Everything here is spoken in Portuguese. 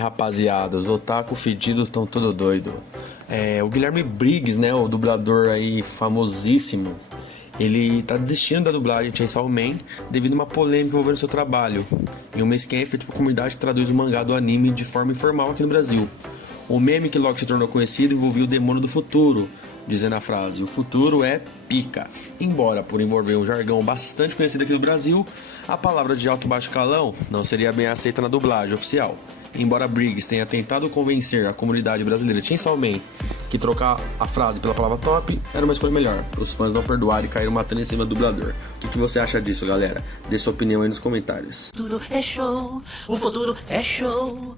Rapaziada, os otaku fedidos estão tudo doido. O Guilherme Briggs, né, o dublador aí famosíssimo, ele tá desistindo da dublagem de Chainsaw Man devido a uma polêmica envolvendo seu trabalho em uma scan feita por comunidade que traduz o mangá do anime de forma informal aqui no Brasil. O meme que logo se tornou conhecido envolvia o demônio do futuro, dizendo a frase: "O futuro é pica". Embora por envolver um jargão bastante conhecido aqui no Brasil, a palavra de alto e baixo calão não seria bem aceita na dublagem oficial. Embora Briggs tenha tentado convencer a comunidade brasileira de Chainsaw Man que trocar a frase pela palavra top era uma escolha melhor, os fãs não perdoaram e caíram matando em cima do dublador. O que você acha disso, galera? Dê sua opinião aí nos comentários. O futuro é show, o futuro é show.